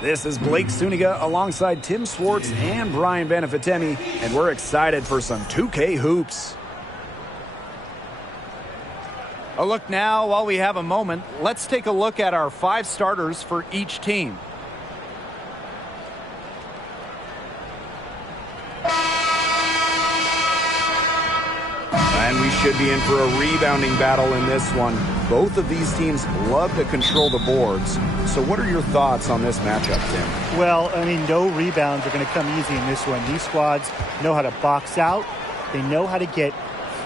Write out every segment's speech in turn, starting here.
This is Blake Suniga alongside Tim Swartz and Brian Benefitemi, and we're excited for some 2K hoops. A look now, while we have a moment, let's take a look at our 5 starters for each team. And we should be in for a rebounding battle in this one. Both of these teams love to control the boards. So what are your thoughts on this matchup, Tim? Well, I mean, no rebounds are going to come easy in this one. These squads know how to box out. They know how to get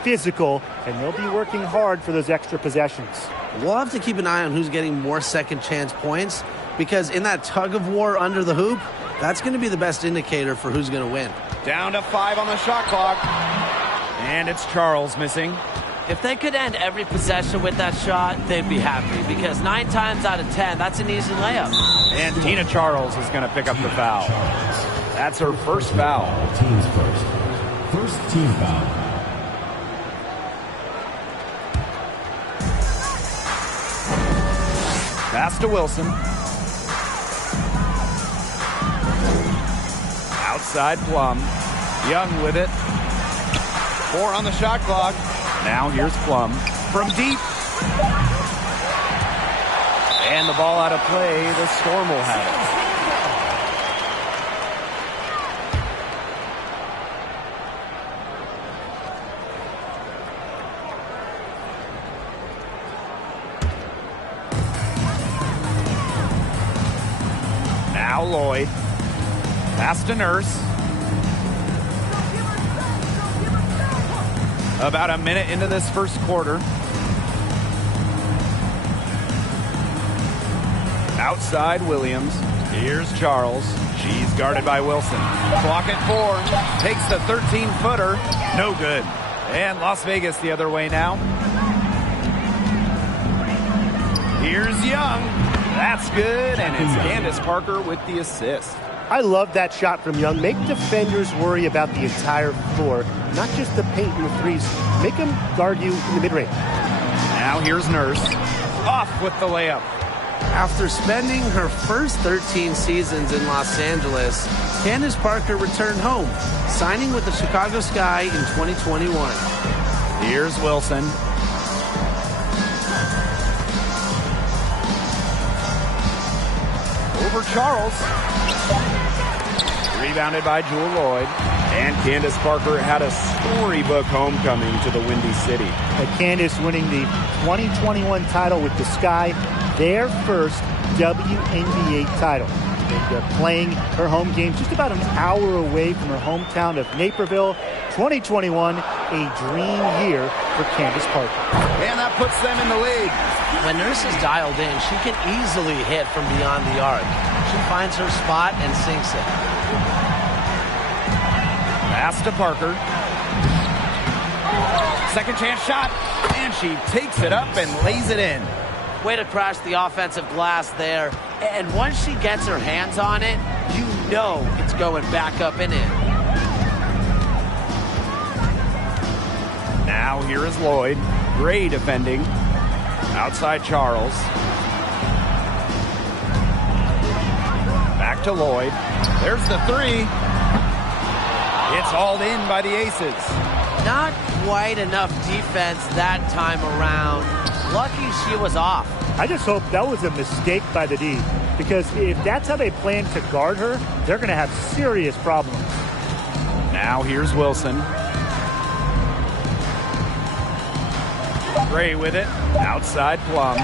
physical, and they'll be working hard for those extra possessions. We'll have to keep an eye on who's getting more second chance points, because in that tug of war under the hoop, that's going to be the best indicator for who's going to win. Down to 5 on the shot clock. And it's Charles missing. If they could end every possession with that shot, they'd be happy, because 9 times out of 10, that's an easy layup. And Tina Charles is going to pick up the foul. That's her first foul. Team's first team foul. Pass to Wilson. Outside Plum. Young with it. 4 on the shot clock. Now here's Plum from deep. And the ball out of play. The Storm will have it. Now Lloyd. Pass to Nurse. About a minute into this first quarter. Outside Williams. Here's Charles. She's guarded by Wilson. Clock at 4. Takes the 13-footer. No good. And Las Vegas the other way now. Here's Young. That's good. And it's Candace Parker with the assist. I love that shot from Young. Make defenders worry about the entire floor, not just the paint and the threes. Make them guard you in the mid-range. Now here's Nurse. Off with the layup. After spending her first 13 seasons in Los Angeles, Candace Parker returned home, signing with the Chicago Sky in 2021. Here's Wilson. Over Charles. Rebounded by Jewel Lloyd. And Candace Parker had a storybook homecoming to the Windy City. Candace winning the 2021 title with the Sky, their first WNBA title. And playing her home game just about an hour away from her hometown of Naperville. 2021, a dream year for Candace Parker. And that puts them in the lead. When Nurse is dialed in, she can easily hit from beyond the arc. She finds her spot and sinks it. Pass to Parker. Second chance shot. And she takes it up and lays it in. Way to crash the offensive glass there. And once she gets her hands on it, you know it's going back up and in. Now here is Lloyd. Gray defending. Outside Charles. Back to Lloyd. There's the 3. It's hauled in by the Aces. Not quite enough defense that time around. Lucky she was off. I just hope that was a mistake by the D, because if that's how they plan to guard her, they're going to have serious problems. Now here's Wilson. Gray with it. Outside Plum.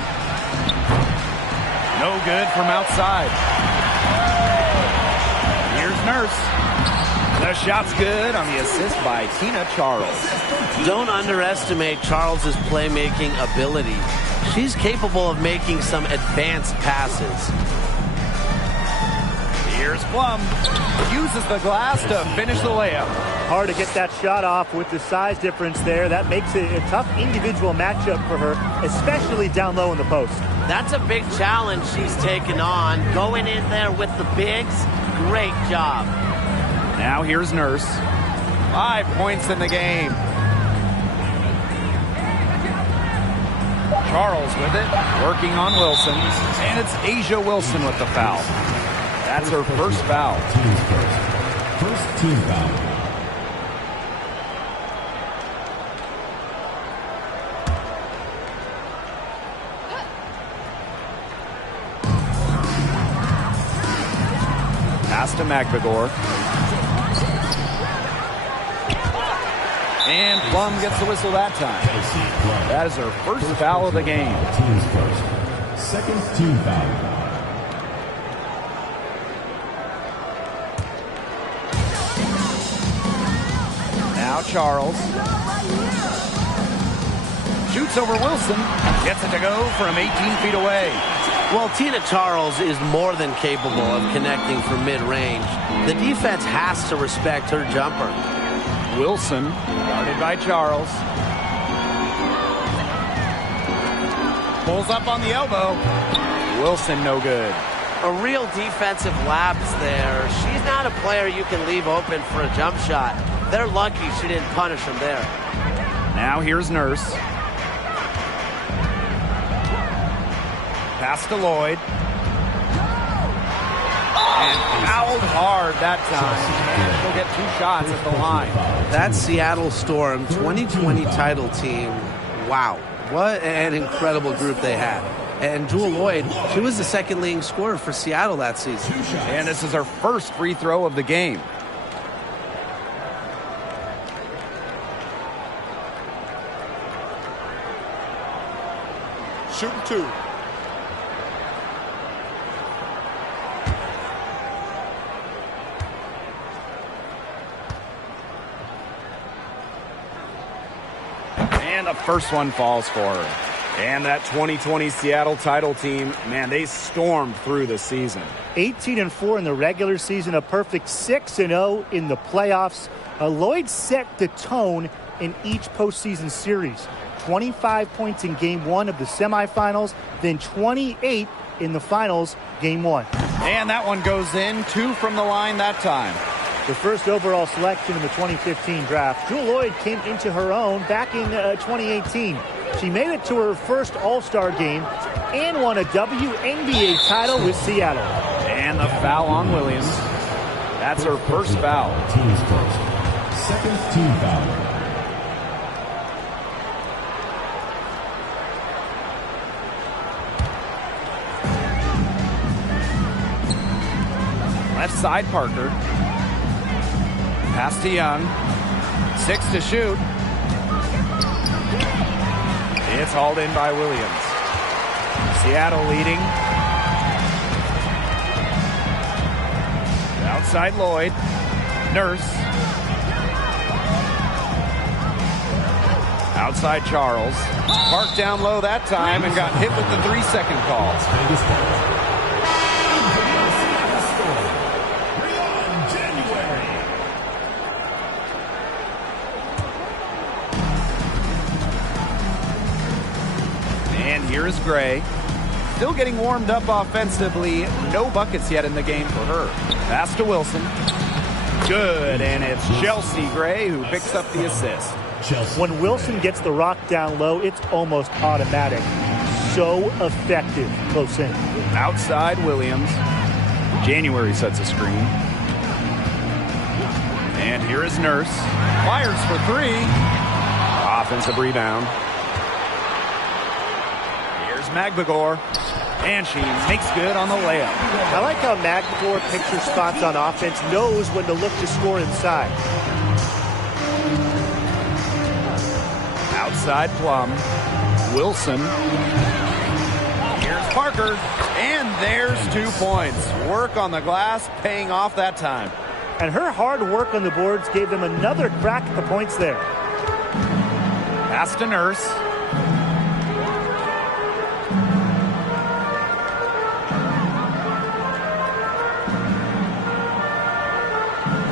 No good from outside. Here's Nurse. The shot's good on the assist by Tina Charles. Don't underestimate Charles's playmaking ability. She's capable of making some advanced passes. Here's Plum. Uses the glass to finish the layup. Hard to get that shot off with the size difference there. That makes it a tough individual matchup for her, especially down low in the post. That's a big challenge she's taken on. Going in there with the bigs, great job. Now here's Nurse. 5 points in the game. Charles with it, working on Wilson. And it's Asia Wilson with the foul. That's her first foul. Team's first team foul. Pass to McBagor. And Plum gets the whistle that time. That is her first foul of the game. Team's first. Second team foul. Now Charles. Shoots over Wilson. Gets it to go from 18 feet away. Well, Tina Charles is more than capable of connecting from mid-range. The defense has to respect her jumper. Wilson, guarded by Charles. Pulls up on the elbow. Wilson, no good. A real defensive lapse there. She's not a player you can leave open for a jump shot. They're lucky she didn't punish him there. Now here's Nurse. Pass to Lloyd. And fouled hard that time. And she'll get 2 shots at the line. That Seattle Storm 2020 title team, wow. What an incredible group they had. And Jewel Lloyd, she was the second leading scorer for Seattle that season. And this is her first free throw of the game. Shooting 2. And the first one falls for her. And that 2020 Seattle title team, man, they stormed through the season. 18-4 in the regular season, a perfect 6-0 in the playoffs. Lloyd set the tone in each postseason series. 25 points in Game 1 of the semifinals, then 28 in the finals, Game 1. And that one goes in, 2 from the line that time. The first overall selection in the 2015 draft, Jewel Lloyd came into her own back in 2018. She made it to her first All-Star game and won a WNBA title with Seattle. And the foul on Williams. That's her first foul. Team's first. Second team foul. Left side, Parker. Pass to Young. 6 to shoot. It's hauled in by Williams. Seattle leading. Outside Lloyd. Nurse. Outside Charles. Parked down low that time and got hit with the 3-second call. Here is Gray. Still getting warmed up offensively. No buckets yet in the game for her. Pass to Wilson. Good, and it's Chelsea Gray who picks up the assist. When Wilson gets the rock down low, it's almost automatic. So effective close in. Outside Williams. January sets a screen. And here is Nurse. Fires for 3. Offensive rebound. McBagor, and she makes good on the layup. I like how McBagor picks her spots on offense, knows when to look to score inside. Outside Plum. Wilson. Here's Parker, and there's 2 points. Work on the glass, paying off that time. And her hard work on the boards gave them another crack at the points there. Pass to Nurse.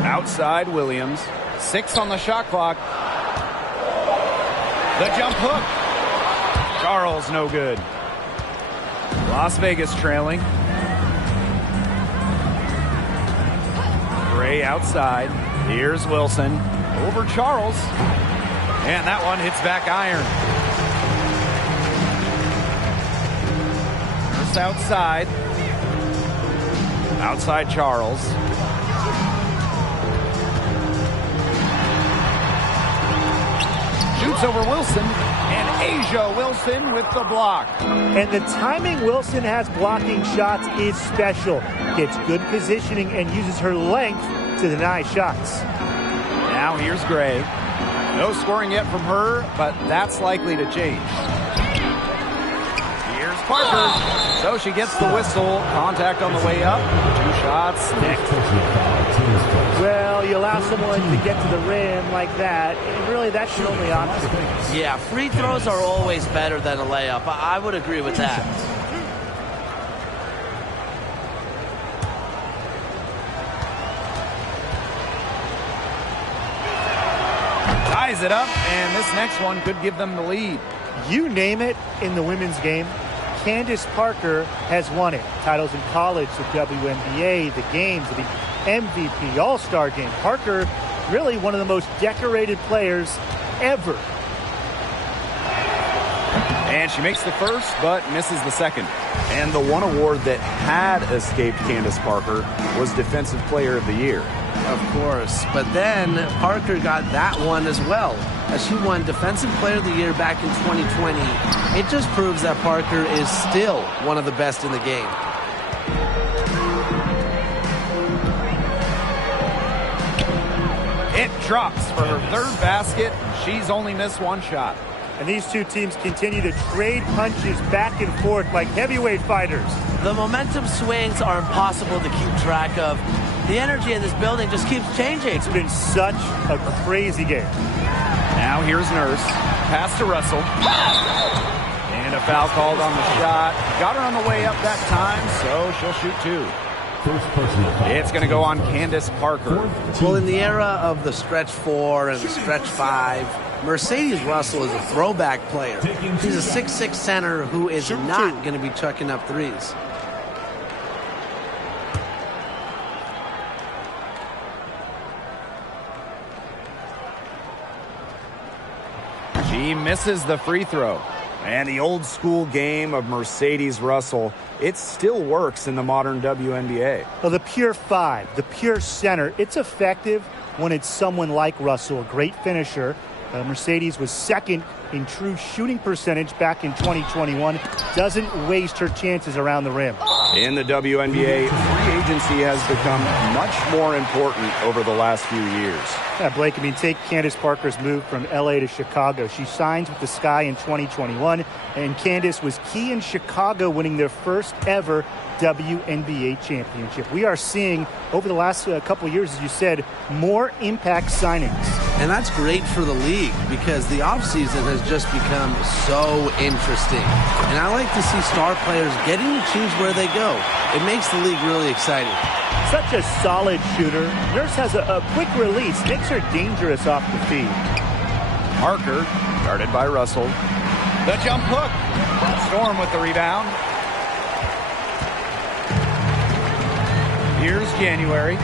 Outside Williams. 6 on the shot clock. The jump hook. Charles, no good. Las Vegas trailing. Gray outside. Here's Wilson. Over Charles. And that one hits back iron. First outside. Outside Charles. Shoots over Wilson, and Asia Wilson with the block. And the timing Wilson has blocking shots is special. Gets good positioning and uses her length to deny shots. Now here's Gray. No scoring yet from her, but that's likely to change. Here's Parker. So she gets the whistle. Contact on the way up. 2 shots. Next. Well, you allow someone to get to the rim like that, and really that's your only option. Yeah, free throws are always better than a layup. I would agree with that. Ties it up, and this next one could give them the lead. You name it in the women's game, Candace Parker has won it. Titles in college, the WNBA, the games, the MVP, All-Star game. Parker, really one of the most decorated players ever. And she makes the first, but misses the second. And the one award that had escaped Candace Parker was Defensive Player of the Year. Of course, but then Parker got that one as well, as she won Defensive Player of the Year back in 2020. It just proves that Parker is still one of the best in the game. It drops for her 3rd basket. She's only missed 1 shot. And these two teams continue to trade punches back and forth like heavyweight fighters. The momentum swings are impossible to keep track of. The energy in this building just keeps changing. It's been such a crazy game. Now here's Nurse. Pass to Russell. And a foul called on the shot. Got her on the way up that time, so she'll shoot 2. It's going to go on Candace Parker. Well, in the era of the stretch 4 and the stretch 5, Mercedes Russell is a throwback player. She's a 6'6 center who is not going to be chucking up threes. She misses the free throw. And the old school game of Mercedes Russell, it still works in the modern WNBA. Well, the pure 5, the pure center, it's effective when it's someone like Russell, a great finisher. Mercedes was 2nd in true shooting percentage back in 2021. Doesn't waste her chances around the rim. In the WNBA, free agency has become much more important over the last few years. Yeah, Blake, I mean, take Candace Parker's move from L.A. to Chicago. She signs with the Sky in 2021, and Candace was key in Chicago winning their first ever WNBA championship. We are seeing, over the last couple of years, as you said, more impact signings. And that's great for the league because the offseason has just become so interesting. And I like to see star players getting to choose where they go. It makes the league really exciting. Such a solid shooter. Nurse has a quick release, makes her dangerous off the feed. Parker, guarded by Russell. The jump hook. Storm with the rebound. Here's January.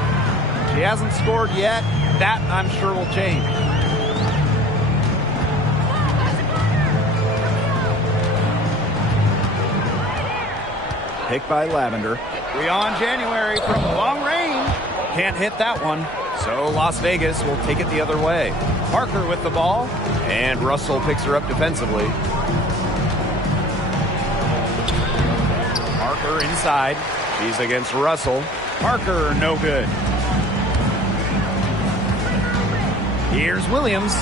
She hasn't scored yet. That, I'm sure, will change. Picked by Lavender. On January from long range. Can't hit that one. So Las Vegas will take it the other way. Parker with the ball. And Russell picks her up defensively. Parker inside. She's against Russell. Parker, no good. Here's Williams.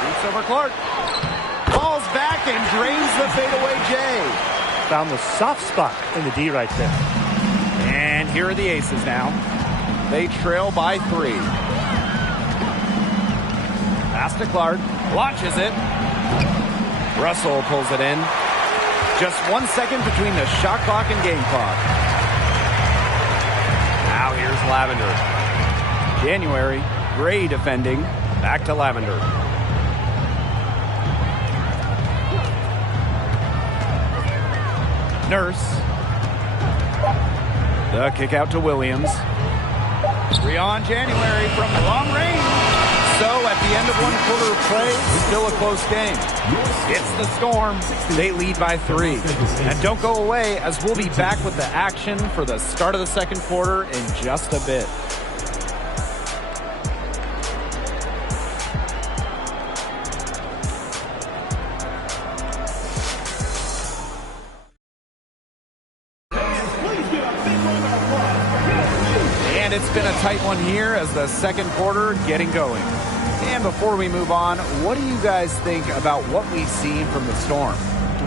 Shoots over Clark. Falls back and drains the fadeaway J. Found the soft spot in the D right there. And here are the Aces now. They trail by 3. Pass to Clark. Launches it. Russell pulls it in. Just 1 second between the shot clock and game clock. Now here's Lavender. January, Gray defending. Back to Lavender. Nurse. The kick out to Williams. On January from long range. So at the end of one quarter of play, still a close game. It's the Storm. They lead by 3. And don't go away, as we'll be back with the action for the start of the second quarter in just a bit. And it's been a tight one here as the second quarter getting going. And before we move on, what do you guys think about what we've seen from the Storm?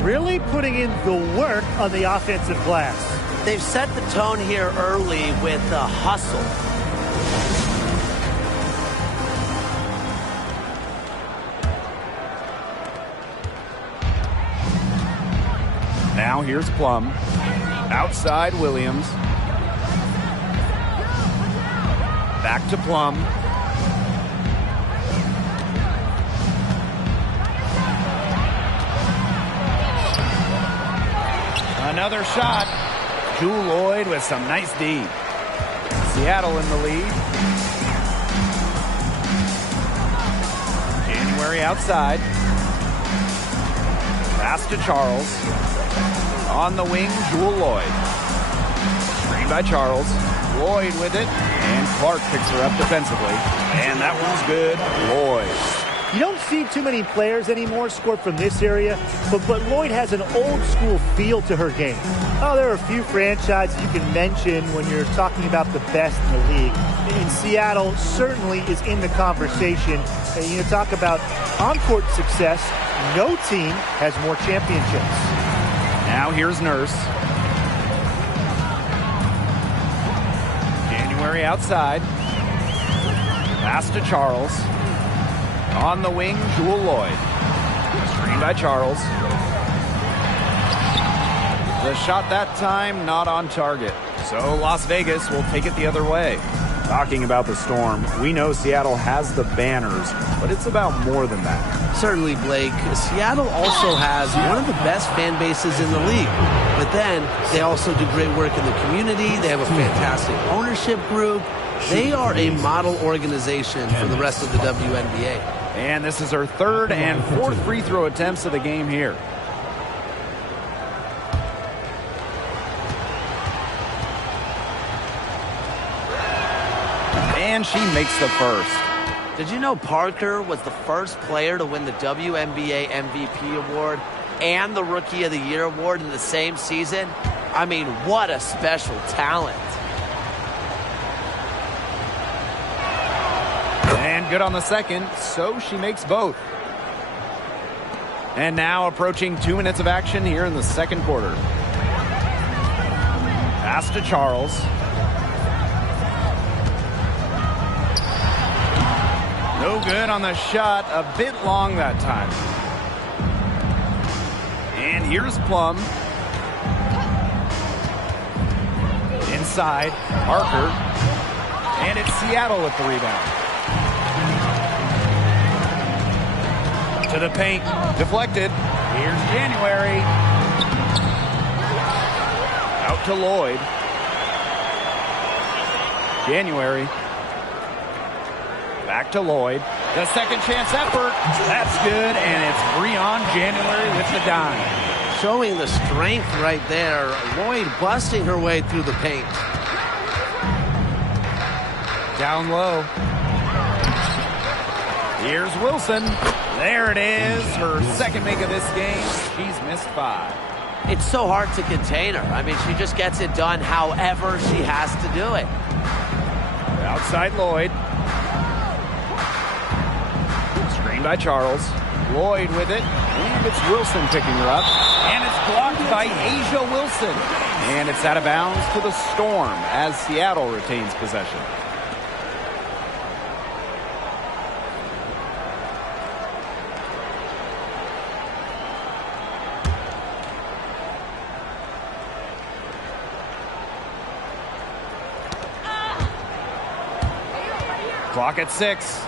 Really putting in the work on the offensive glass. They've set the tone here early with the hustle. Now here's Plum. Outside Williams. Back to Plum. Another shot. Jewel Lloyd with some nice D. Seattle in the lead. January outside. Pass to Charles. On the wing, Jewel Lloyd. Screen by Charles. Lloyd with it. And Clark picks her up defensively. And that one's good. Lloyd. You don't see too many players anymore score from this area, but Lloyd has an old-school feel to her game. Oh, there are a few franchises you can mention when you're talking about the best in the league. And Seattle certainly is in the conversation. You talk about on-court success, no team has more championships. Now here's Nurse. January outside. Pass to Charles. On the wing, Jewel Lloyd. Screen by Charles. The shot that time, not on target. So Las Vegas will take it the other way. Talking about the Storm, we know Seattle has the banners, but it's about more than that. Certainly, Blake. Seattle also has one of the best fan bases in the league. But then they also do great work in the community. They have a fantastic ownership group. They are a model organization for the rest of the WNBA. And this is her third and fourth free throw attempts of the game here. And she makes the first. Did you know Parker was the first player to win the WNBA MVP award and the Rookie of the Year award in the same season? I mean, what a special talent. And good on the second, so she makes both. And now approaching 2 minutes of action here in the second quarter. Pass to Charles. No good on the shot, a bit long that time. And here's Plum. Inside, Parker. And it's Seattle with the rebound. To the paint, deflected. Here's January. Out to Lloyd. January. Back to Lloyd. The second chance effort. That's good, and it's Breon January with the dime. Showing the strength right there. Lloyd busting her way through the paint. Down low. Here's Wilson. There it is, her second make of this game. She's missed 5. It's so hard to contain her. I mean, she just gets it done however she has to do it. Outside Lloyd. Screen by Charles. Lloyd with it. And it's Wilson picking her up. And it's blocked by Asia Wilson. And it's out of bounds to the Storm as Seattle retains possession. Clock at 6.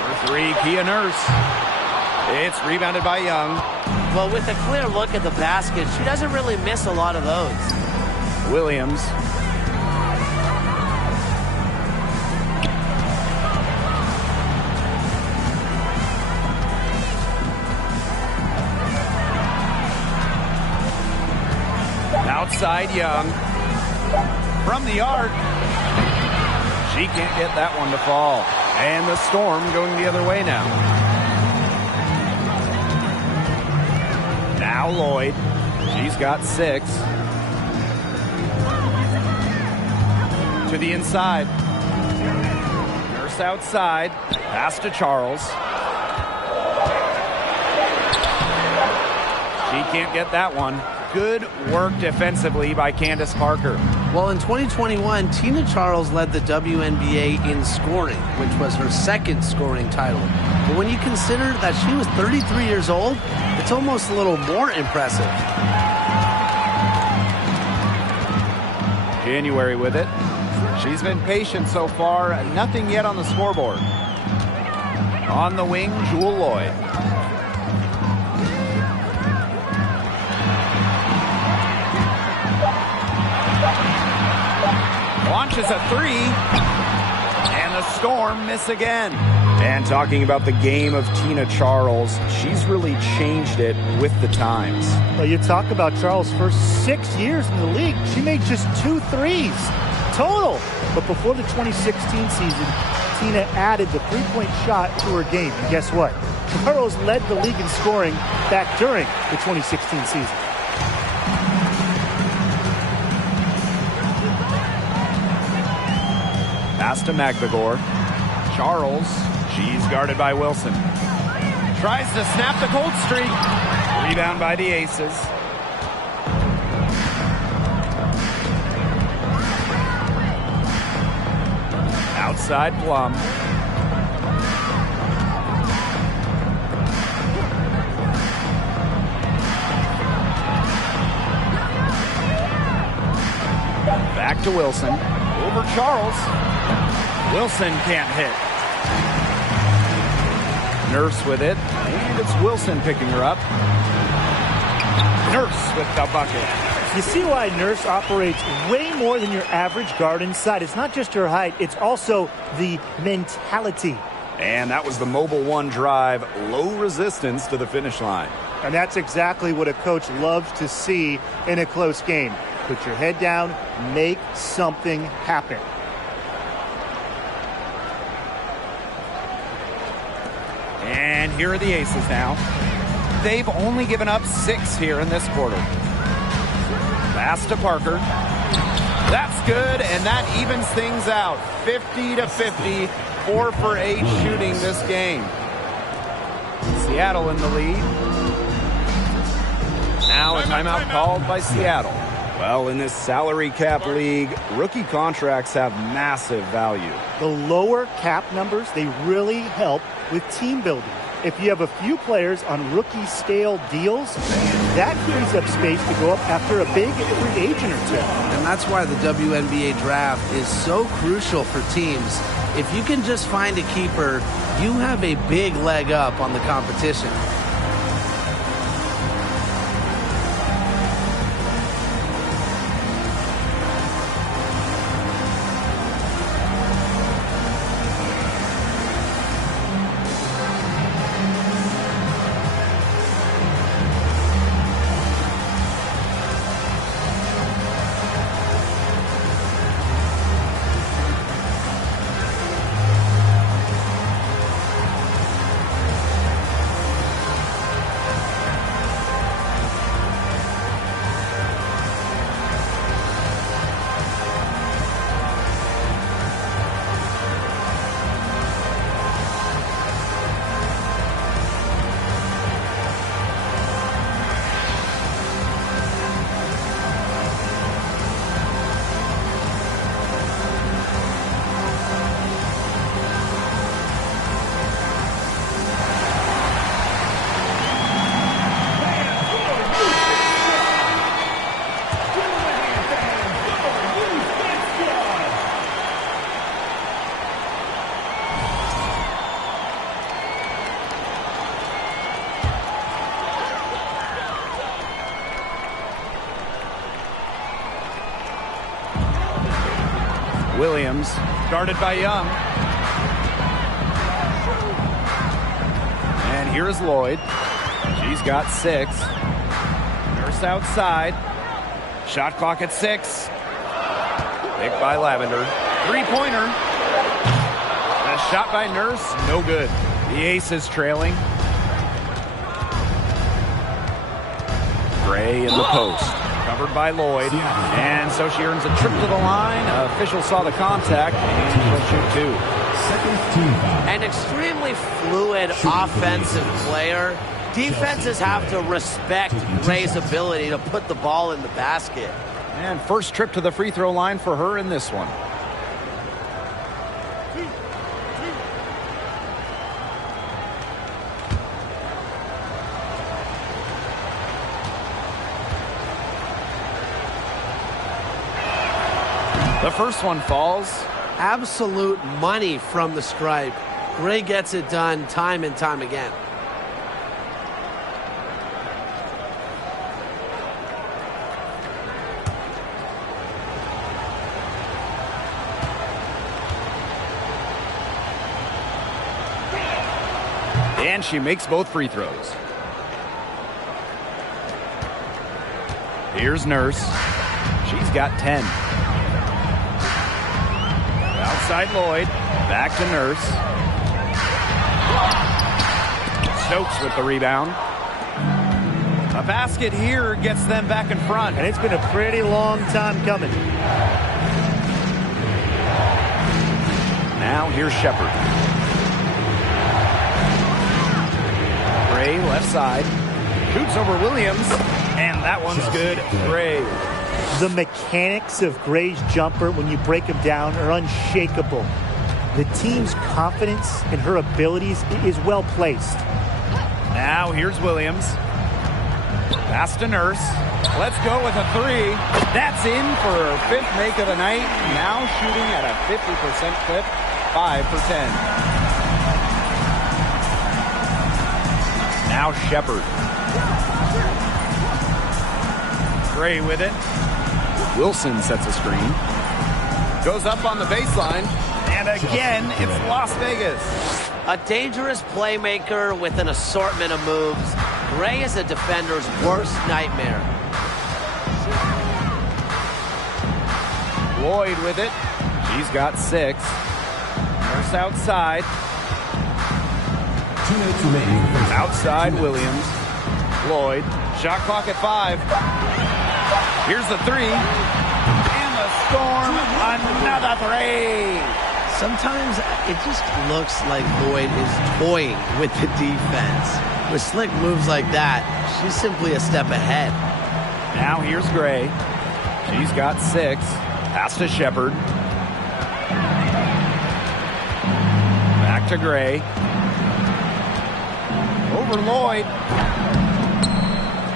For 3, Kia Nurse. It's rebounded by Young. Well, with a clear look at the basket, she doesn't really miss a lot of those. Williams. Outside Young. From the arc. She can't get that one to fall. And the Storm going the other way now. Now Lloyd. She's got 6. To the inside. Nurse outside. Pass to Charles. She can't get that one. Good work defensively by Candace Parker. Well, in 2021, Tina Charles led the WNBA in scoring, which was her second scoring title. But when you consider that she was 33 years old, it's almost a little more impressive. January with it. She's been patient so far. Nothing yet on the scoreboard. On the wing, Jewel Lloyd. Launches a 3. And the Storm miss again. And talking about the game of Tina Charles, she's really changed it with the times. Well, you talk about Charles' first 6 years in the league. She made just 2 threes total. But before the 2016 season, Tina added the three-point shot to her game. And guess what? Charles led the league in scoring back during the 2016 season. Pass to Magdagor. Charles, she's guarded by Wilson. Tries to snap the cold streak. Rebound by the Aces. Outside Plum. Back to Wilson. Over Charles. Wilson can't hit. Nurse with it. And it's Wilson picking her up. Nurse with the bucket. You see why Nurse operates way more than your average guard inside. It's not just her height, it's also the mentality. And that was the Mobile One drive. Low resistance to the finish line. And that's exactly what a coach loves to see in a close game. Put your head down, make something happen. And here are the Aces now. They've only given up 6 here in this quarter. Pass to Parker. That's good, and that evens things out. 50-50, 4 for 8 shooting this game. Seattle in the lead. Now a timeout called by Seattle. Well, in this salary cap league, rookie contracts have massive value. The lower cap numbers, they really help with team building. If you have a few players on rookie scale deals, that frees up space to go up after a big free agent or two. And that's why the WNBA draft is so crucial for teams. If you can just find a keeper, you have a big leg up on the competition. Williams, guarded by Young. And here's Lloyd. She's got 6. Nurse outside. Shot clock at 6. Picked by Lavender. Three-pointer. A shot by Nurse. No good. The Aces trailing. Gray in the post. Covered by Lloyd. And so she earns a trip to the line. Official saw the contact, and she'll shoot 2. Second team foul. An extremely fluid offensive player. Defenses have to respect Gray's ability to put the ball in the basket. And first trip to the free throw line for her in this one. The first one falls. Absolute money from the stripe. Gray gets it done time and time again. And she makes both free throws. Here's Nurse. She's got 10. Outside Lloyd. Back to Nurse. Stokes with the rebound. A basket here gets them back in front. And it's been a pretty long time coming. Now here's Shepard. Gray left side. Shoots over Williams. And that one's good. Gray. The mechanics of Gray's jumper, when you break them down, are unshakable. The team's confidence in her abilities is well placed. Now here's Williams. Pass to Nurse. Let's go with a 3. That's in for her 5th make of the night. Now shooting at a 50% clip. 5 for 10. Now Shepard. Gray with it. Wilson sets a screen. Goes up on the baseline. And again, it's Las Vegas. A dangerous playmaker with an assortment of moves. Gray is a defender's worst nightmare. Lloyd with it. She's got 6. Nurse outside. 2 minutes remaining. Outside Williams. Lloyd. Shot clock at 5. Here's the 3. And the Storm. Another 3. Sometimes it just looks like Lloyd is toying with the defense. With slick moves like that, she's simply a step ahead. Now here's Gray. She's got 6. Pass to Shepard. Back to Gray. Over Lloyd.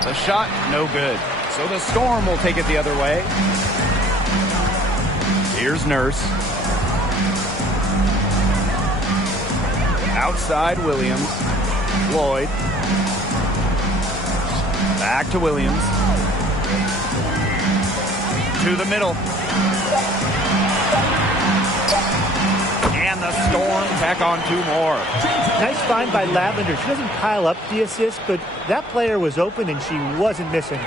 The shot, no good. So the Storm will take it the other way. Here's Nurse. Outside Williams. Lloyd. Back to Williams. To the middle. And the Storm tack on 2 more. Nice find by Lavender. She doesn't pile up the assist, but that player was open and she wasn't missing.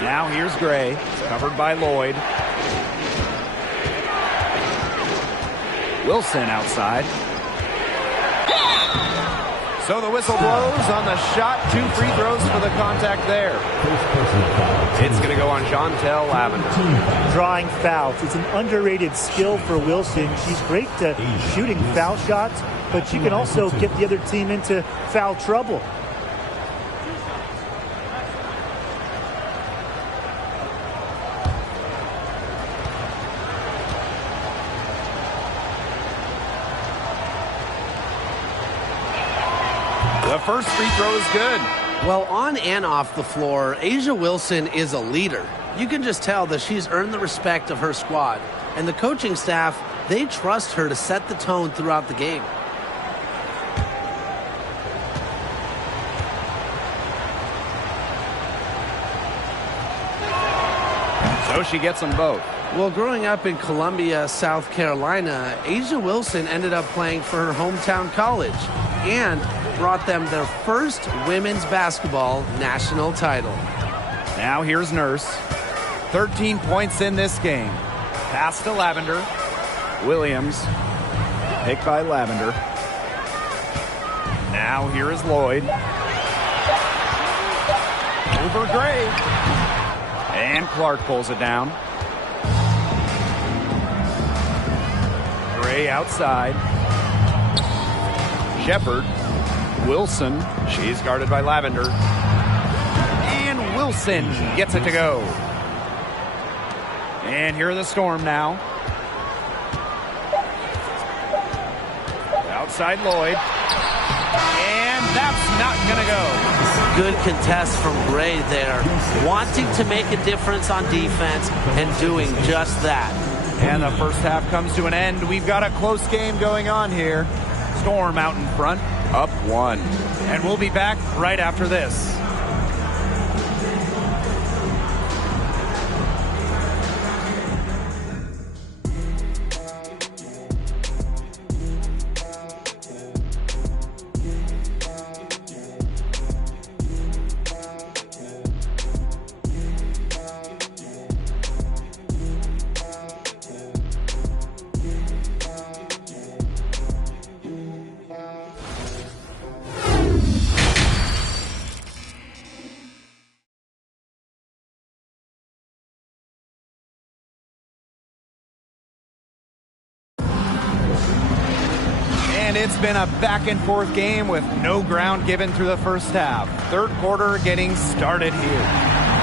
Now here's Gray, covered by Lloyd. Wilson outside. So the whistle blows on the shot. 2 free throws for the contact there. It's going to go on Chantel Lavender. Drawing fouls. It's an underrated skill for Wilson. She's great to shooting foul shots, but she can also get the other team into foul trouble. The first free throw is good. Well, on and off the floor, A'ja Wilson is a leader. You can just tell that she's earned the respect of her squad. And the coaching staff, they trust her to set the tone throughout the game. So she gets them both. Well, growing up in Columbia, South Carolina, Asia Wilson ended up playing for her hometown college and brought them their first women's basketball national title. Now here's Nurse. 13 points in this game. Pass to Lavender. Williams. Picked by Lavender. Now here is Lloyd. Over Gray. And Clark pulls it down. Gray outside. Shepard. Wilson. She's guarded by Lavender. And Wilson gets it to go. And here are the Storm now. Outside Lloyd. And that's not going to go. Good contest from Gray there. Wanting to make a difference on defense and doing just that. And the first half comes to an end. We've got a close game going on here. Storm out in front, up 1. And we'll be back right after this. And it's been a back-and-forth game with no ground given through the first half. Third quarter getting started here.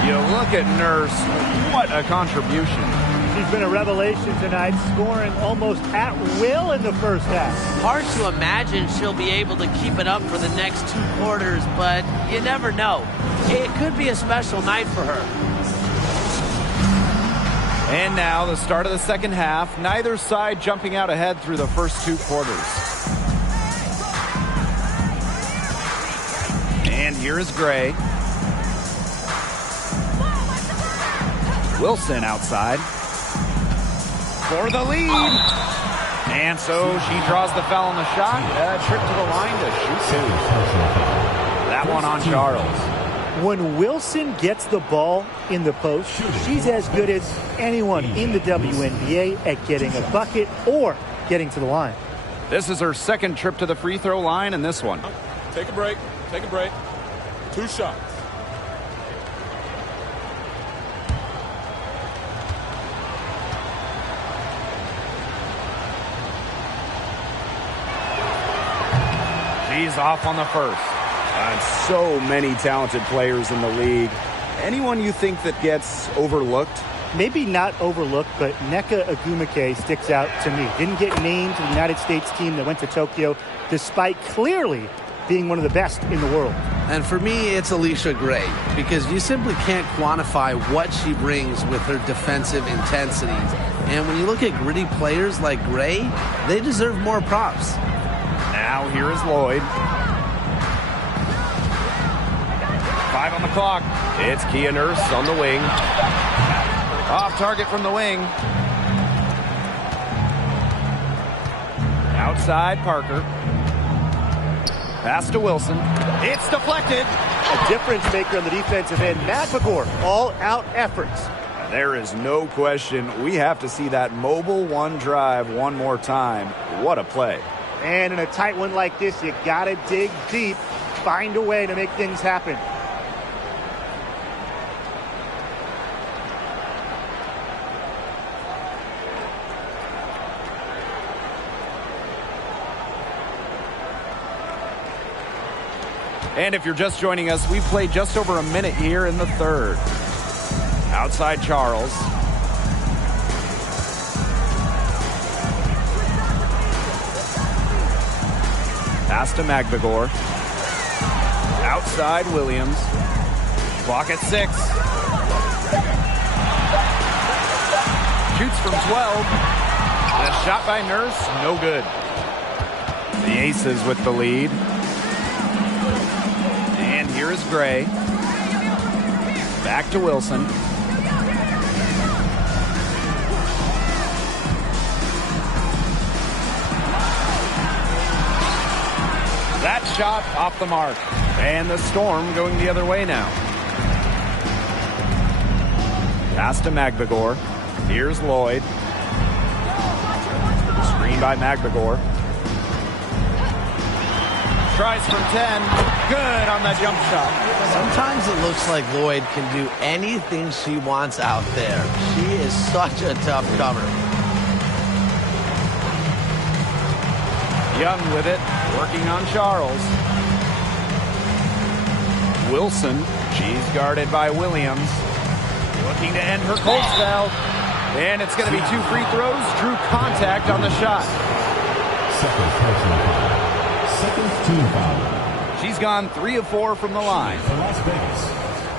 You look at Nurse, what a contribution. She's been a revelation tonight, scoring almost at will in the first half. Hard to imagine she'll be able to keep it up for the next 2 quarters, but you never know. It could be a special night for her. And now the start of the second half. Neither side jumping out ahead through the first 2 quarters. And here is Gray. Wilson outside for the lead. And so she draws the foul on the shot. A trip to the line to shoot 2. That one on Charles. When Wilson gets the ball in the post, she's as good as anyone in the WNBA at getting a bucket or getting to the line. This is her second trip to the free throw line in this one. Take a break. Take a break. 2 shots. She's off on the first. So many talented players in the league. Anyone you think that gets overlooked? Maybe not overlooked, but Nneka Agumike sticks out to me. Didn't get named to the United States team that went to Tokyo, despite clearly being one of the best in the world. And for me, it's Alicia Gray, because you simply can't quantify what she brings with her defensive intensities. And when you look at gritty players like Gray, they deserve more props. Now here is Lloyd. 5 on the clock. It's Kia Nurse on the wing. Off target from the wing. Outside Parker. Pass to Wilson. It's deflected. A difference maker on the defensive end. Magbagor, all-out efforts. There is no question. We have to see that mobile one drive one more time. What a play. And in a tight one like this, you got to dig deep, find a way to make things happen. And if you're just joining us, we've played just over a minute here in the third. Outside Charles. Pass to Magbagor. Outside Williams. Clock at 6. Shoots from 12. A shot by Nurse, no good. The Aces with the lead. And here is Gray. Back to Wilson. That shot off the mark. And the Storm going the other way now. Pass to Magbagor. Here's Lloyd. Screen by Magbagor. Tries from 10. Good on that jump shot. Sometimes it looks like Lloyd can do anything she wants out there. She is such a tough cover. Young with it, working on Charles. Wilson, she's guarded by Williams. Looking to end her cold spell. And it's going to be 2 free throws. Drew contact on the shot. Second personal foul. Second team foul. She's gone 3 of 4 from the line. For Las Vegas,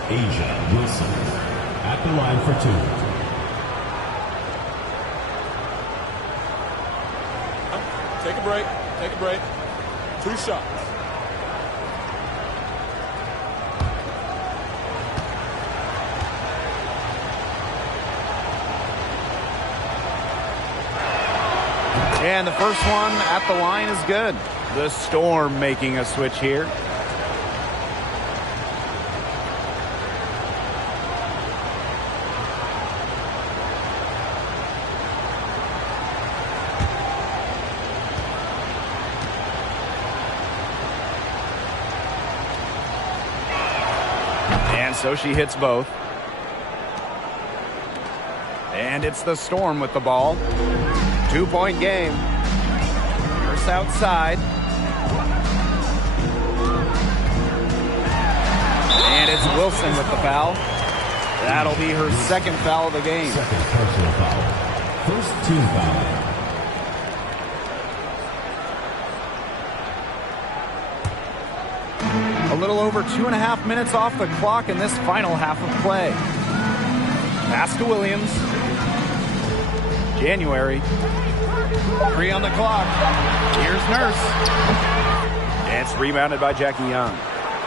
Asia Wilson at the line for 2. Take a break. Take a break. 2 shots. And the first one at the line is good. The Storm making a switch here. And so she hits both. And it's the Storm with the ball. 2-point game. Nurse outside. And it's Wilson with the foul. That'll be her second foul of the game. Second personal foul. First team foul. A little over 2.5 minutes off the clock in this final half of play. Pass to Williams. January. 3 on the clock. Here's Nurse. And it's rebounded by Jackie Young.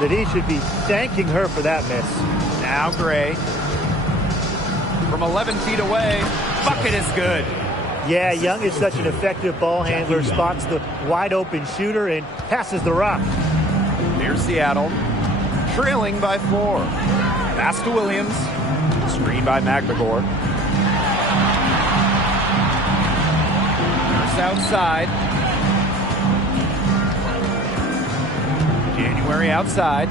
That he should be thanking her for that miss. Now Gray. From 11 feet away. Bucket is good. Yeah, Young is such an effective ball handler. Spots the wide open shooter and passes the rock. Here's Seattle. Trailing by 4. Pass to Williams. Screen by Magbagor. Outside. January outside.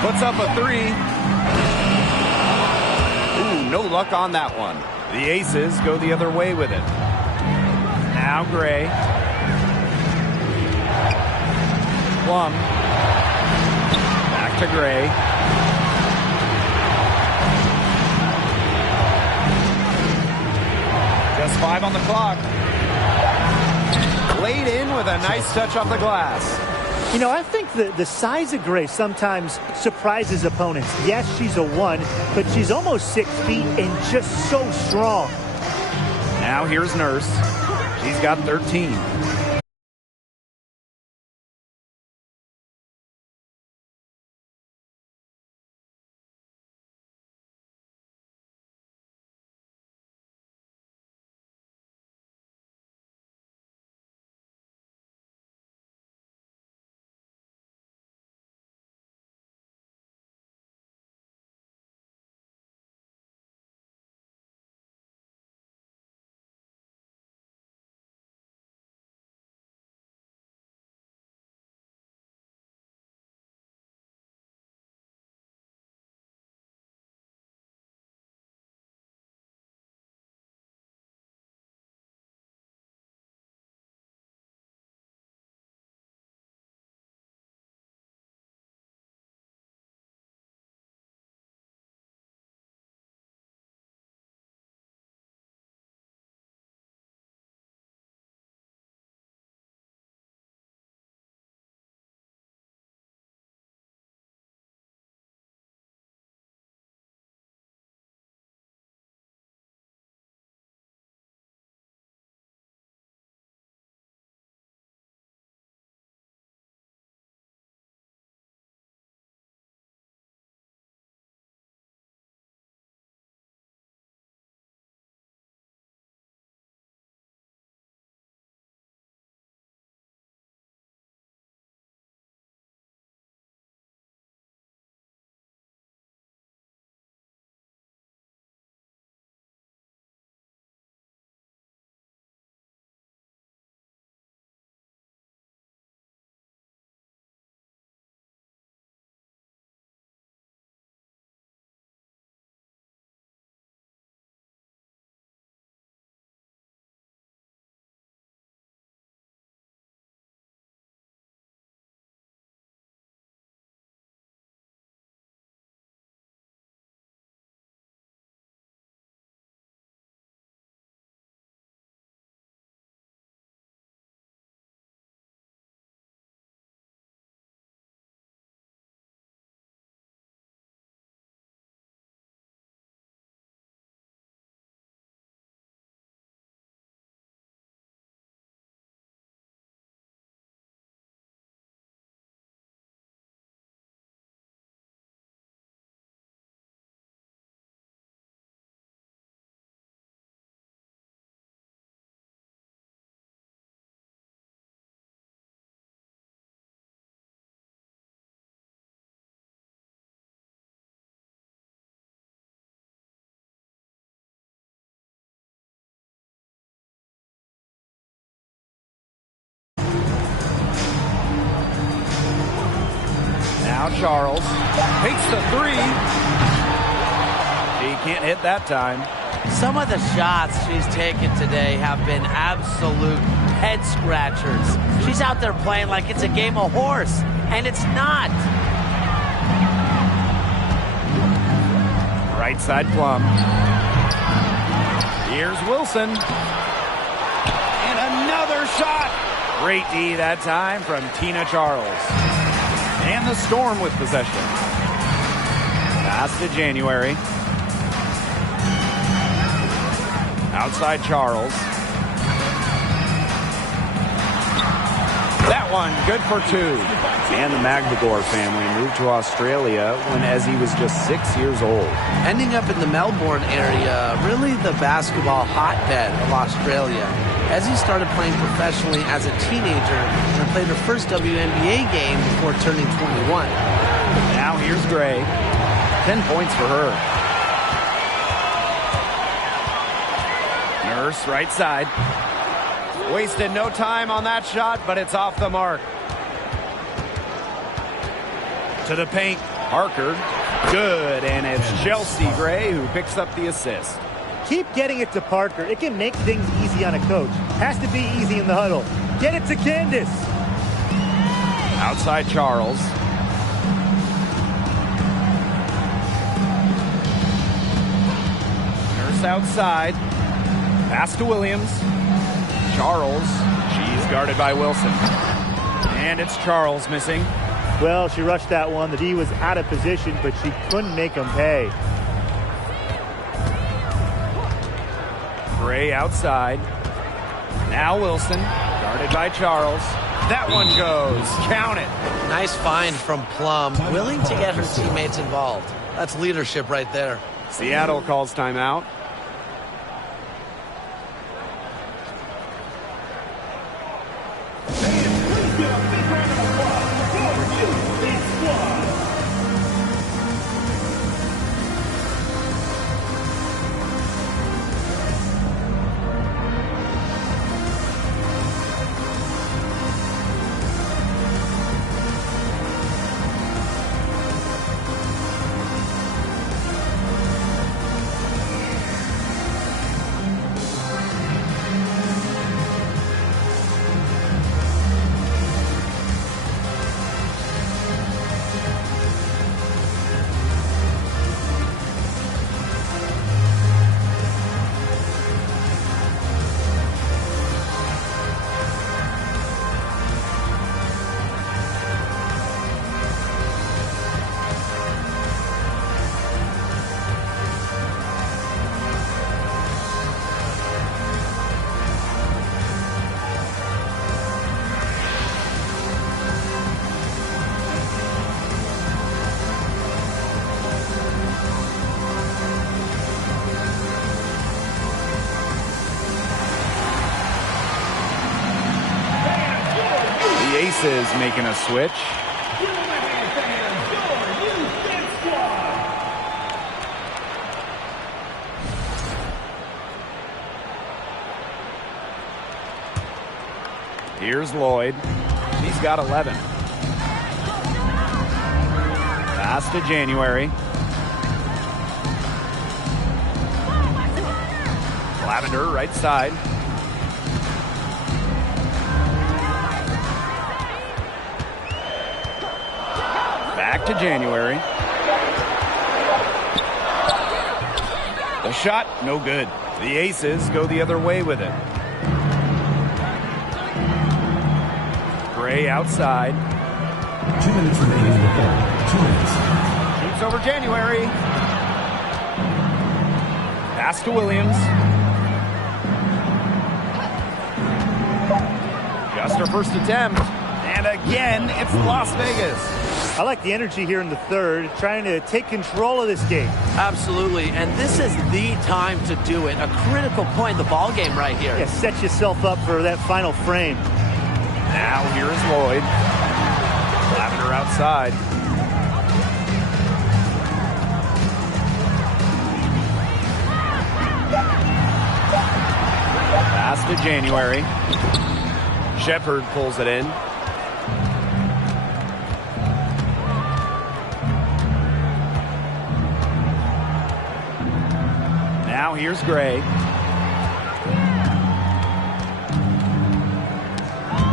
Puts up a 3. Ooh, no luck on that one. The Aces go the other way with it. Now Gray. Plum. Back to Gray. Just 5 on the clock. Laid in with a nice touch off the glass. You know, I think the size of Gray sometimes surprises opponents. Yes, she's a 1, but she's almost 6 feet and just so strong. Now here's Nurse. She's got 13. Charles. Takes the three. He can't hit that time. Some of the shots she's taken today have been absolute head scratchers. She's out there playing like it's a game of horse, and it's not. Right side Plum. Here's Wilson. And another shot. Great D that time from Tina Charles. And the Storm with possession. Pass to January. Outside Charles. That one, good for two. And the Magdegor family moved to Australia when Ezzy was just 6 years old. Ending up in the Melbourne area, really the basketball hotbed of Australia. Ezzy started playing professionally as a teenager and played her first WNBA game before turning 21. Now here's Gray. 10 points for her. Nurse, right side. Wasted no time on that shot, but it's off the mark. To the paint, Parker. Good, and it's Chelsea Gray who picks up the assist. Keep getting it to Parker. It can make things easy on a coach. Has to be easy in the huddle. Get it to Candace. Outside Charles. Nurse outside. Pass to Williams. Charles. She's guarded by Wilson. And it's Charles missing. Well, she rushed that one. The D was out of position, but she couldn't make him pay. Gray outside. Now Wilson. Guarded by Charles. That one goes. Count it. Nice find from Plum, willing to get her teammates involved. That's leadership right there. Seattle calls timeout. Is making a switch. Here's Lloyd. He's got 11. Pass to January. Lavender, right side. Back to January. The shot, no good. The Aces go the other way with it. Gray outside. 2 minutes remaining in the third. 2 minutes. Shoots over January. Pass to Williams. Just her first attempt. And again, it's Las Vegas. I like the energy here in the third, trying to take control of this game. Absolutely, and this is the time to do it. A critical point in the ball game right here. Yeah, set yourself up for that final frame. Now here is Lloyd. Lavender outside. Pass to January. Shepard pulls it in. Now here's Gray.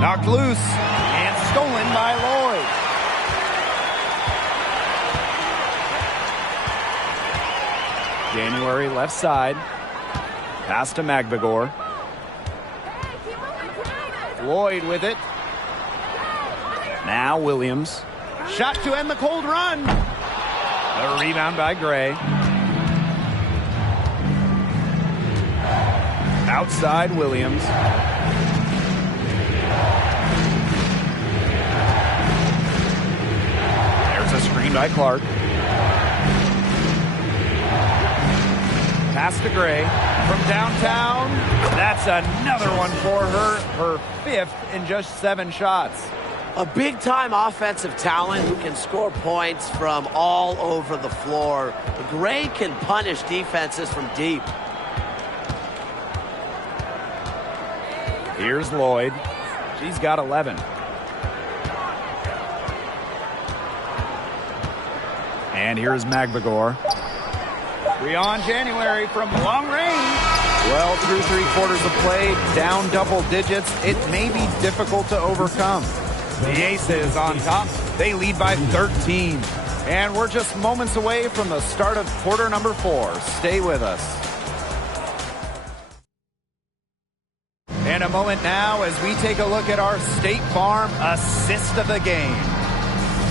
Knocked loose and stolen by Lloyd. January left side. Pass to Magbagor. Lloyd with it. Now Williams. Shot to end the cold run. A rebound by Gray. Outside Williams. There's a screen by Clark. Pass to Gray from downtown. That's another one for her. Her 5th in just 7 shots. A big-time offensive talent who can score points from all over the floor. Gray can punish defenses from deep. Here's Lloyd. She's got 11. And here's Magbagor. 3 on January from long range. Well, through 3/4 of play, down double digits. It may be difficult to overcome. The Aces on top. They lead by 13. And we're just moments away from the start of quarter number 4. Stay with us. And a moment now as we take a look at our State Farm assist of the game.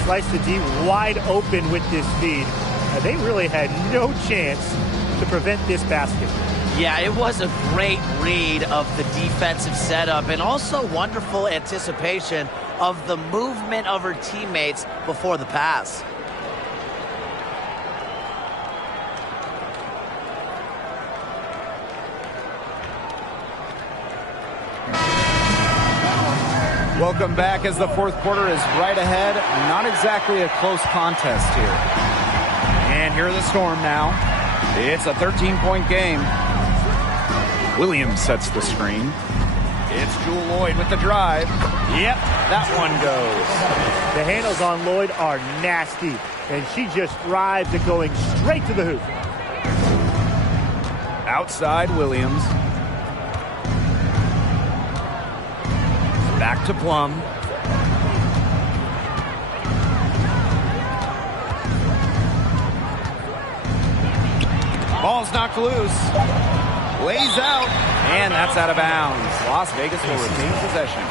Slice the D wide open with this feed. They really had no chance to prevent this basket. Yeah, it was a great read of the defensive setup and also wonderful anticipation of the movement of her teammates before the pass. Welcome back as the 4th quarter is right ahead. Not exactly a close contest here. And here are the Storm now. It's a 13-point game. Williams sets the screen. It's Jewel Lloyd with the drive. Yep, that one goes. The handles on Lloyd are nasty, and she just thrives at going straight to the hoop. Outside Williams. Back to Plum. Ball's knocked loose. Lays out, and that's out of bounds. Las Vegas will retain possession.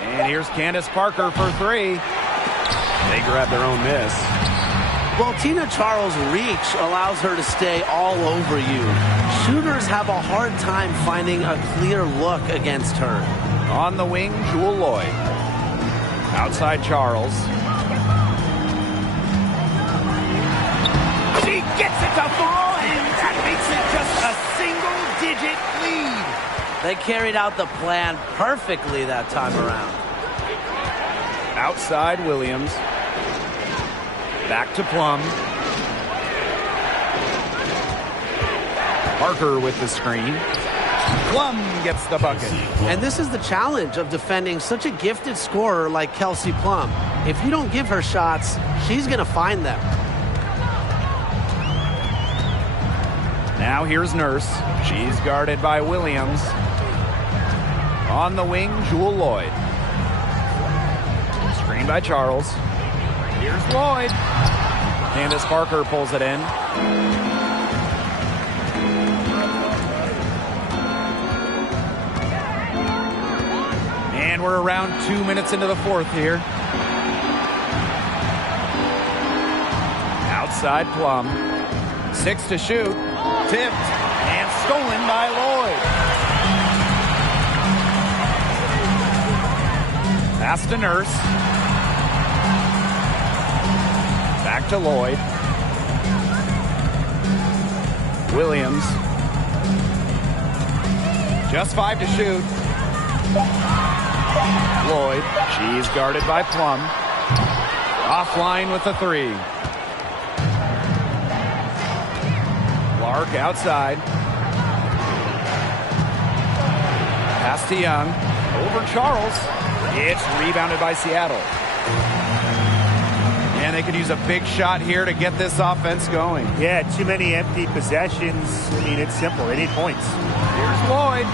And here's Candace Parker for 3. They grab their own miss. Well, Tina Charles' reach allows her to stay all over you. Shooters have a hard time finding a clear look against her. On the wing, Jewel Lloyd. Outside Charles. She gets it to fall, and that makes it just a single-digit lead. They carried out the plan perfectly that time around. Outside Williams. Back to Plum. Parker with the screen. Plum gets the bucket. And this is the challenge of defending such a gifted scorer like Kelsey Plum. If you don't give her shots, she's going to find them. Now here's Nurse. She's guarded by Williams. On the wing, Jewel Lloyd. Screen by Charles. Here's Lloyd. Candace Parker pulls it in. And we're around 2 minutes into the 4th here. Outside Plum. 6 to shoot. Tipped and stolen by Lloyd. Pass to Nurse. Back to Lloyd. Williams. Just 5 to shoot. Lloyd. She's guarded by Plum. Offline with the 3. Clark outside. Pass to Young. Over Charles. It's rebounded by Seattle. And they could use a big shot here to get this offense going. Yeah, too many empty possessions. I mean, it's simple. They need points. Here's Lloyd.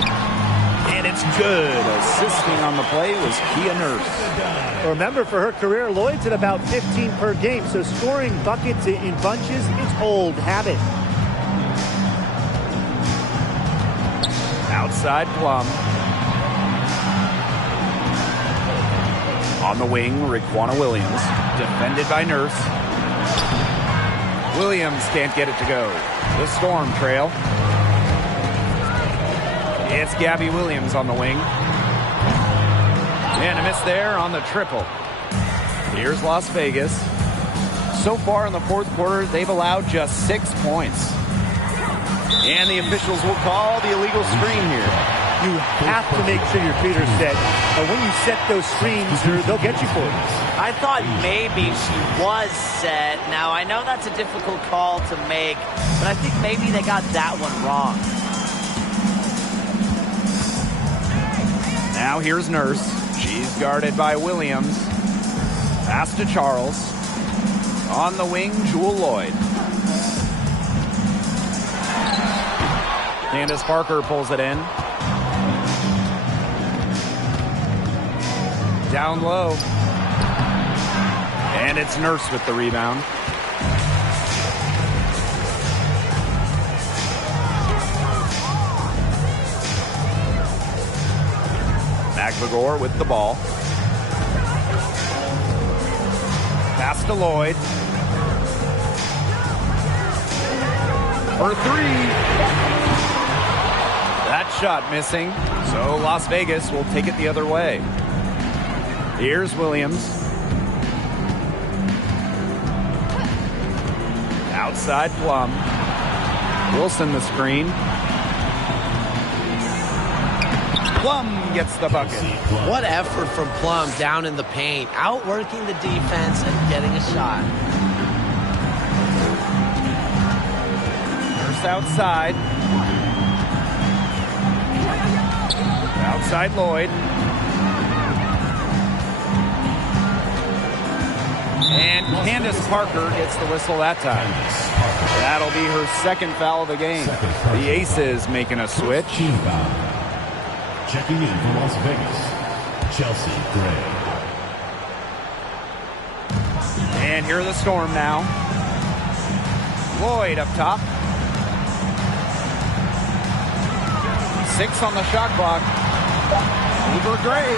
And it's good. Assisting on the play was Kia Nurse. Remember, for her career, Lloyd's at about 15 per game, so scoring buckets in bunches is old habit. Outside Plum. On the wing, Raquana Williams. Defended by Nurse. Williams can't get it to go. The Storm trail. It's Gabby Williams on the wing. And a miss there on the triple. Here's Las Vegas. So far in the fourth quarter, they've allowed just 6 points. And the officials will call the illegal screen here. You have to make sure your feet are set. And when you set those screens, they'll get you for it. I thought maybe she was set. Now, I know that's a difficult call to make, but I think maybe they got that one wrong. Now here's Nurse. She's guarded by Williams. Pass to Charles. On the wing, Jewel Lloyd. Candace Parker pulls it in. Down low. And it's Nurse with the rebound. McVigor with the ball. Pass to Lloyd. For three. That shot missing. So Las Vegas will take it the other way. Here's Williams. Outside Plum. Wilson the screen. Plum gets the bucket. What effort from Plum down in the paint, outworking the defense and getting a shot. First outside. Outside Lloyd. And Candace Parker gets the whistle that time. That'll be her second foul of the game. The Aces making a switch. Checking in from Las Vegas, Chelsea Gray. And here are the Storm now. Lloyd up top. 6 on the shot clock. Over Gray.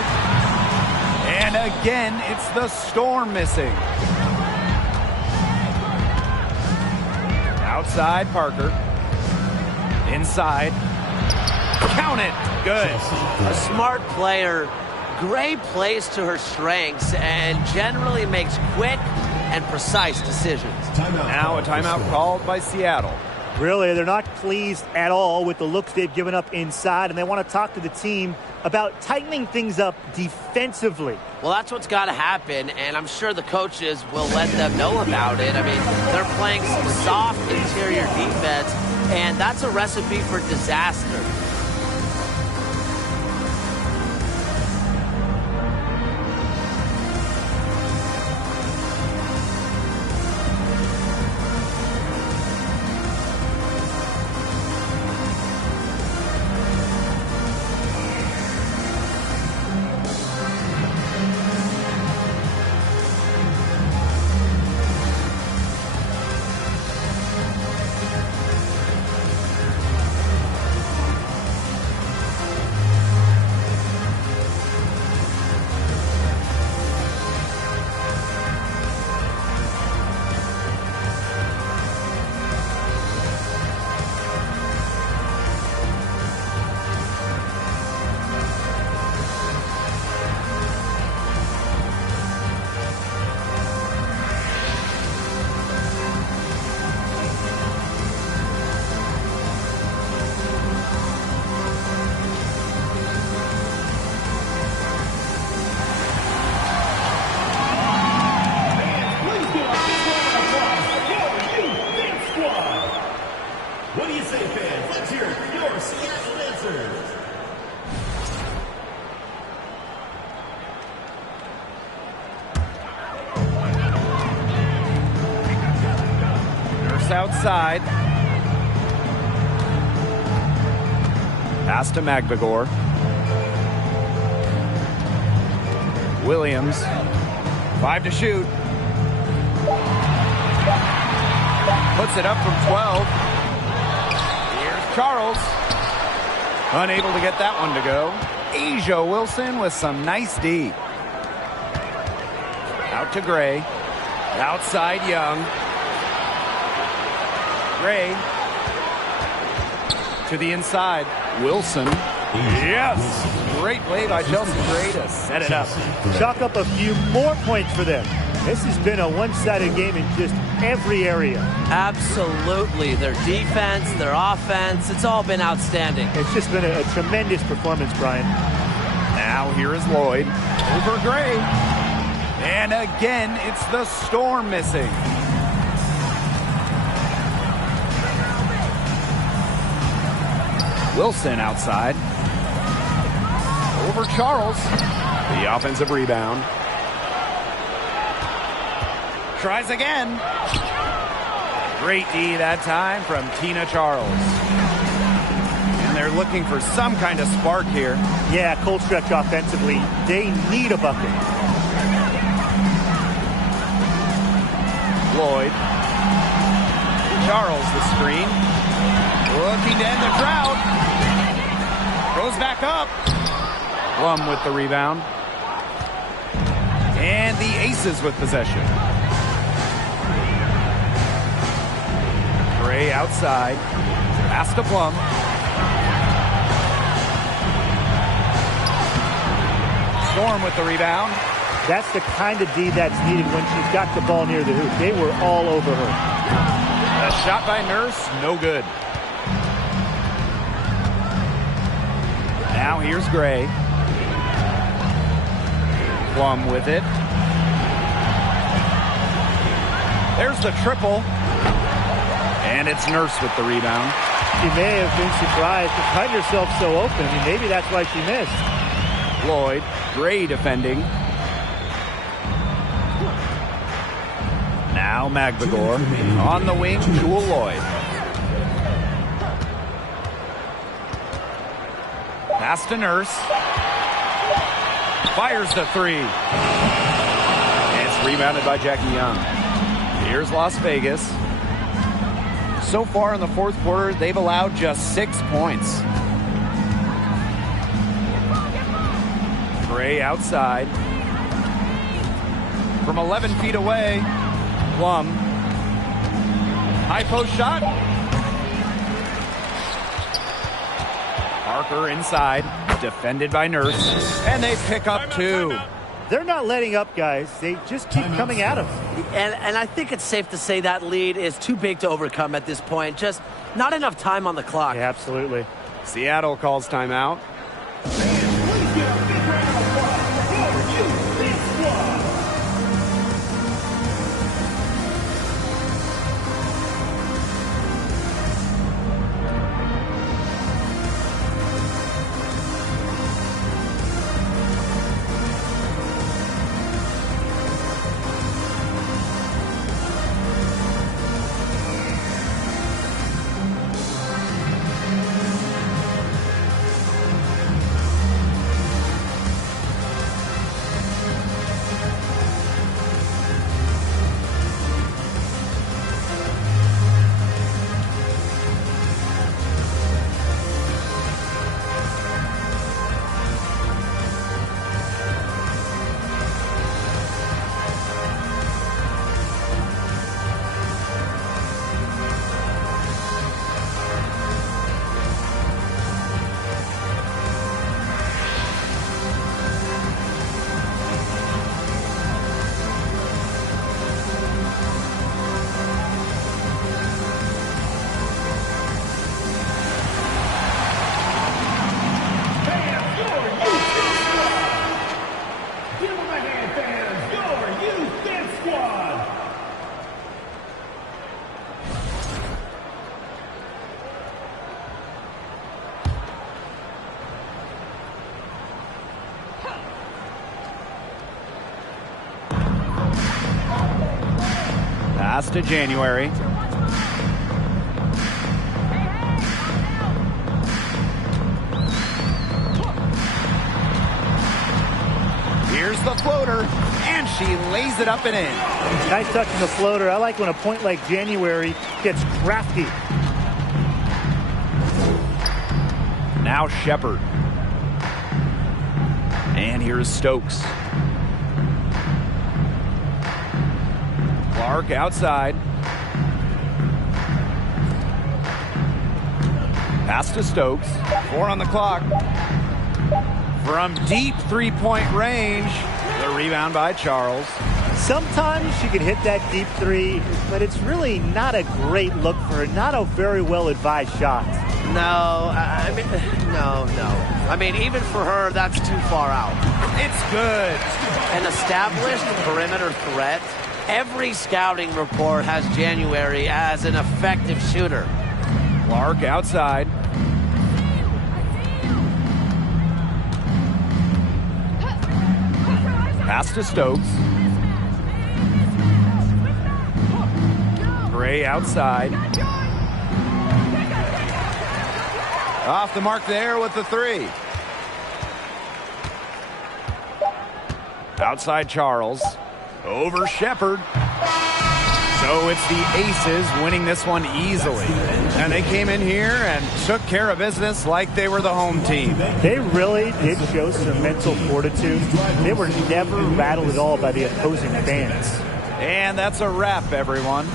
And again, it's the Storm missing. Outside Parker. Inside. Count it. Good. A smart player. Gray plays to her strengths and generally makes quick and precise decisions. Now a timeout called by Seattle. Really, they're not pleased at all with the looks they've given up inside, and they want to talk to the team about tightening things up defensively. Well, that's what's got to happen, and I'm sure the coaches will let them know about it. I mean, they're playing some soft interior defense, and that's a recipe for disaster. outside. Pass to Magbagor. Williams. 5 to shoot. Puts it up from 12. Here's Charles. Unable to get that one to go. Asia Wilson with some nice D. Out to Gray. Outside Young. Gray. To the inside. Wilson. Yes! Great play by Chelsea Gray to set it up. Chalk up a few more points for them. This has been a one-sided game in just every area. Absolutely. Their defense, their offense, it's all been outstanding. It's just been a tremendous performance, Brian. Now here is Lloyd. Over Gray. And again, it's the Storm missing. Wilson outside. Over Charles. The offensive rebound. Tries again. Great D that time from Tina Charles. And they're looking for some kind of spark here. Yeah, cold stretch offensively. They need a bucket. Lloyd. Charles the screen. Looking to end the drought. Goes back up. Plum with the rebound. And the Aces with possession. Gray outside. Pass to Plum. Storm with the rebound. That's the kind of D that's needed when she's got the ball near the hoop. They were all over her. A shot by Nurse, no good. Now here's Gray. Plum with it. There's the triple. And it's Nurse with the rebound. She may have been surprised to find herself so open. I mean, maybe that's why she missed. Lloyd, Gray defending. Now Magbagor on the wing, Jewel Lloyd. Pass to Nurse. Fires the three. It's rebounded by Jackie Young. Here's Las Vegas. So far in the fourth quarter, they've allowed just 6 points. Gray outside. From 11 feet away, Plum. High post shot. Parker inside, defended by Nurse, and they pick up 2. They're not letting up, guys. They just keep coming at them. And I think it's safe to say that lead is too big to overcome at this point. Just not enough time on the clock. Yeah, absolutely. Seattle calls timeout. Pass to January. Here's the floater, and she lays it up and in. Nice touch on the floater. I like when a point like January gets crafty. Now Shepard. And here's Stokes. Clark outside. Pass to Stokes. 4 on the clock. From deep three-point range. The rebound by Charles. Sometimes she can hit that deep three, but it's really not a great look for her. Not a very well-advised shot. No, I mean, even for her, that's too far out. It's good. An established perimeter threat. Every scouting report has January as an effective shooter. Clark outside. Pass to Stokes. Gray outside. Off the mark there with the 3. Outside Charles. Over Shepard. So it's the Aces winning this one easily. And they came in here and took care of business like they were the home team. They really did show some mental fortitude. They were never rattled at all by the opposing fans. And that's a wrap, everyone.